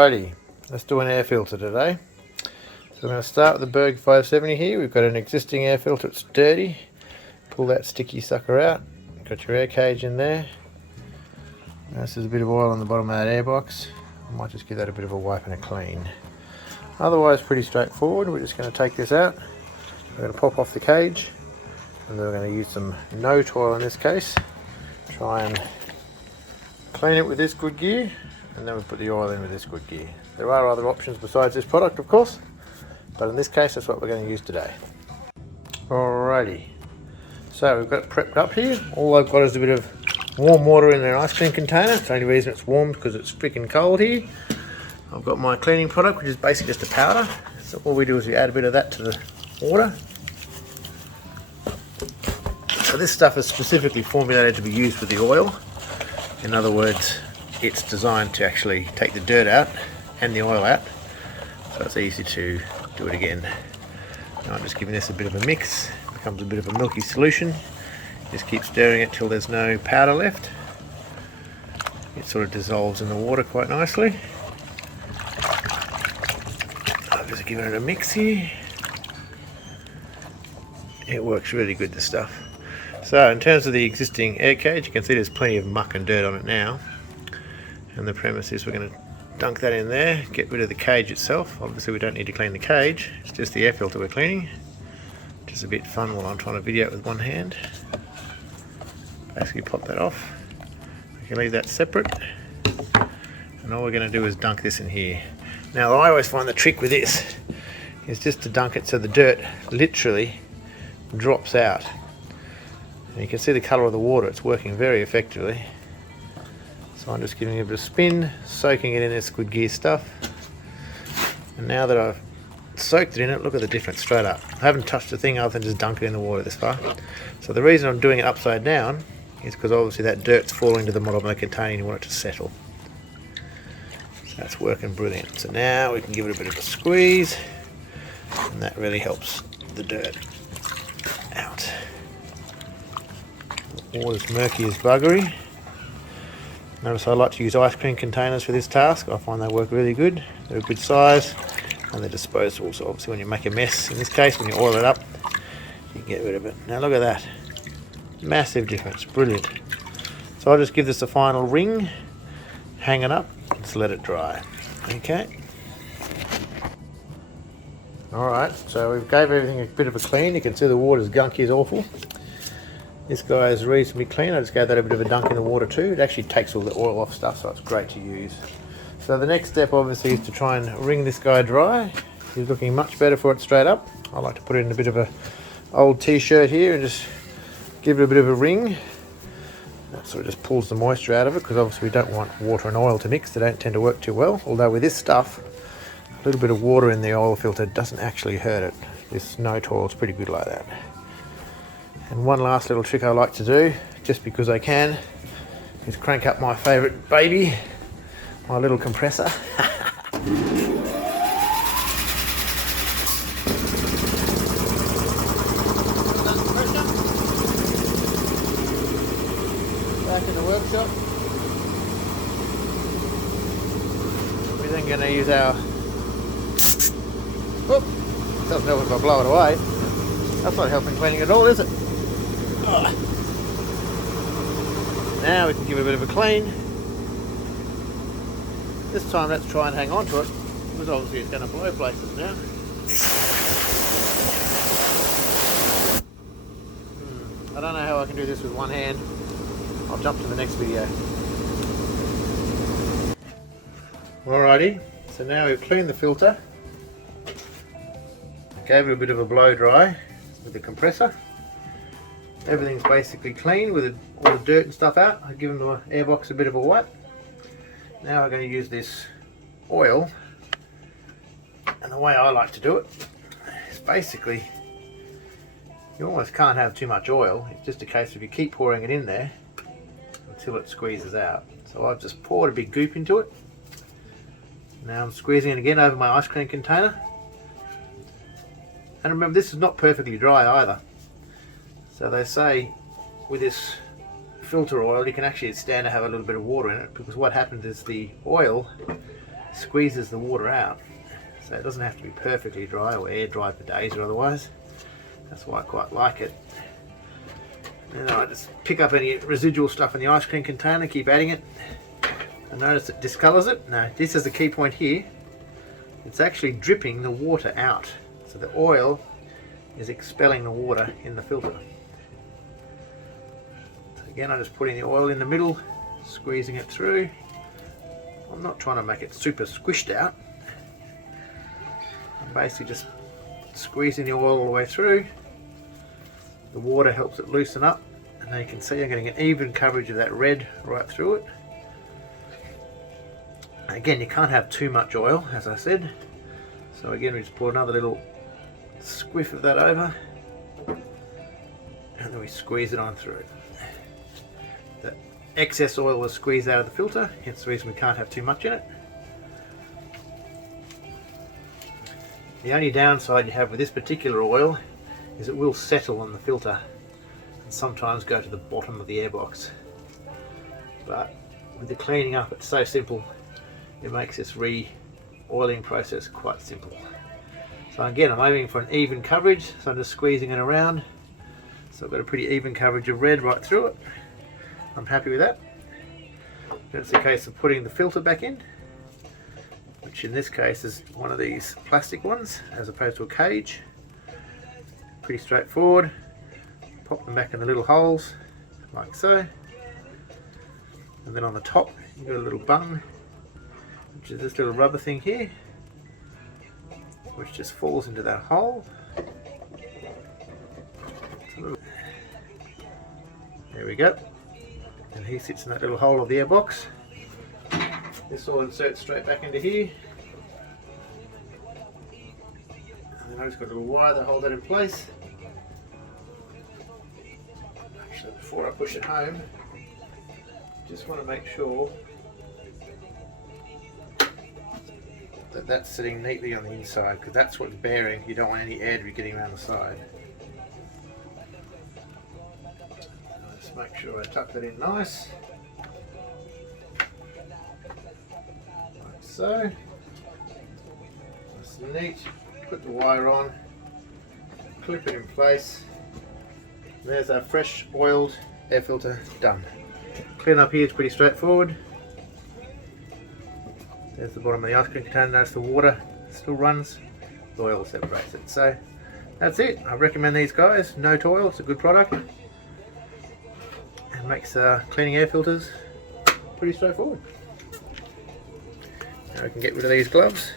Alrighty, let's do an air filter today. So we're going to start with the Berg 570 here. We've got an existing air filter, it's dirty. Pull that sticky sucker out. Got your air cage in there. This is a bit of oil on the bottom of that air box. I might just give that a bit of a wipe and a clean. Otherwise pretty straightforward. We're just going to take this out. We're going to pop off the cage. And then we're going to use some note oil in this case. Try and clean it with this good gear. And then we put the oil in with this good gear. There are other options besides this product, of course, but in this case that's what we're going to use today. Alrighty, so we've got it prepped up here. All I've got is a bit of warm water in an ice cream container. It's the only reason it's warm because it's freaking cold here. I've got my cleaning product, which is basically just a powder. So all we do is we add a bit of that to the water. So this stuff is specifically formulated to be used with the oil. In other words, it's designed to actually take the dirt out and the oil out, so it's easy to do it again. Now I'm just giving this a bit of a mix. It becomes a bit of a milky solution. Just keep stirring it till there's no powder left. It sort of dissolves in the water quite nicely. I'm just giving it a mix here. It works really good, this stuff. So in terms of the existing air cage, you can see there's plenty of muck and dirt on it now. And the premise is we're going to dunk that in there, get rid of the cage itself. Obviously we don't need to clean the cage, it's just the air filter we're cleaning. Just a bit fun while I'm trying to video it with one hand. Basically pop that off. We can leave that separate. And all we're going to do is dunk this in here. Now I always find the trick with this is just to dunk it so the dirt literally drops out. And you can see the colour of the water, it's working very effectively. So I'm just giving it a bit of spin, soaking it in this good gear stuff. And now that I've soaked it in it, look at the difference straight up. I haven't touched a thing other than just dunk it in the water this far. So the reason I'm doing it upside down is because obviously that dirt's falling to the bottom of the container and you want it to settle. So that's working brilliant. So now we can give it a bit of a squeeze, and that really helps the dirt out. The water's murky as buggery. Notice I like to use ice cream containers for this task. I find they work really good. They're a good size and they're disposable, so obviously when you make a mess, in this case when you oil it up, you can get rid of it. Now look at that. Massive difference, brilliant. So I'll just give this a final ring, hang it up, and just let it dry. Okay. Alright, so we've gave everything a bit of a clean. You can see the water's gunky as awful. This guy is reasonably clean. I just gave that a bit of a dunk in the water too. It actually takes all the oil off stuff, so it's great to use. So the next step obviously is to try and wring this guy dry. He's looking much better for it straight up. I like to put it in a bit of a old t-shirt here and just give it a bit of a wring. That sort of just pulls the moisture out of it, because obviously we don't want water and oil to mix. They don't tend to work too well. Although with this stuff, a little bit of water in the oil filter doesn't actually hurt it. This note oil is pretty good like that. And one last little trick I like to do, just because I can, is crank up my favourite baby, my little compressor. Back in the workshop. We're then going to use our... Whoop! Doesn't help if I blow it away. That's not helping cleaning at all, is it? Now we can give it a bit of a clean. This time let's try and hang on to it, because obviously it's going to blow places now. I don't know how I can do this with one hand. I'll jump to the next video. Alrighty, so now we've cleaned the filter. Gave it a bit of a blow dry with the compressor. Everything's basically clean with all the dirt and stuff out. I've given the airbox a bit of a wipe. Now we're going to use this oil, and the way I like to do it is basically, you almost can't have too much oil. It's just a case of you keep pouring it in there until it squeezes out. So I've just poured a big goop into it. Now I'm squeezing it again over my ice cream container. And remember, this is not perfectly dry either. So they say with this filter oil you can actually stand to have a little bit of water in it, because what happens is the oil squeezes the water out, so it doesn't have to be perfectly dry or air dry for days or otherwise. That's why I quite like it. And I just pick up any residual stuff in the ice cream container, keep adding it. I notice it discolours it. Now this is the key point here. It's actually dripping the water out. So the oil is expelling the water in the filter. So again, I'm just putting the oil in the middle, squeezing it through. I'm not trying to make it super squished out. I'm basically just squeezing the oil all the way through. The water helps it loosen up, and now you can see I'm getting an even coverage of that red right through it. Again, you can't have too much oil, as I said. So again, we just pour another little squiff of that over, and then we squeeze it on through. The excess oil was squeezed out of the filter, hence the reason we can't have too much in it. The only downside you have with this particular oil is it will settle on the filter and sometimes go to the bottom of the airbox. But with the cleaning up, it's so simple. It makes this re-oiling process quite simple. So again, I'm aiming for an even coverage, so I'm just squeezing it around. So I've got a pretty even coverage of red right through it. I'm happy with that. Then it's a case of putting the filter back in, which in this case is one of these plastic ones as opposed to a cage. Pretty straightforward. Pop them back in the little holes like so, and then on the top you've got a little bung, which is this little rubber thing here, which just falls into that hole. There we go, and he sits in that little hole of the airbox. This all inserts straight back into here, and then I've just got a little wire that holds that in place. Actually, before I push it home, just want to make sure that that's sitting neatly on the inside, because that's what's bearing. You don't want any air to be getting around the side. Just make sure I tuck that in nice, like so. That's neat. Put the wire on, clip it in place. There's our fresh oiled air filter done. Clean up here is pretty straightforward. There's the bottom of the ice cream container. Notice the water still runs, the oil separates it. So that's it. I recommend these guys. No oil, it's a good product, and makes cleaning air filters pretty straightforward. Now we can get rid of these gloves.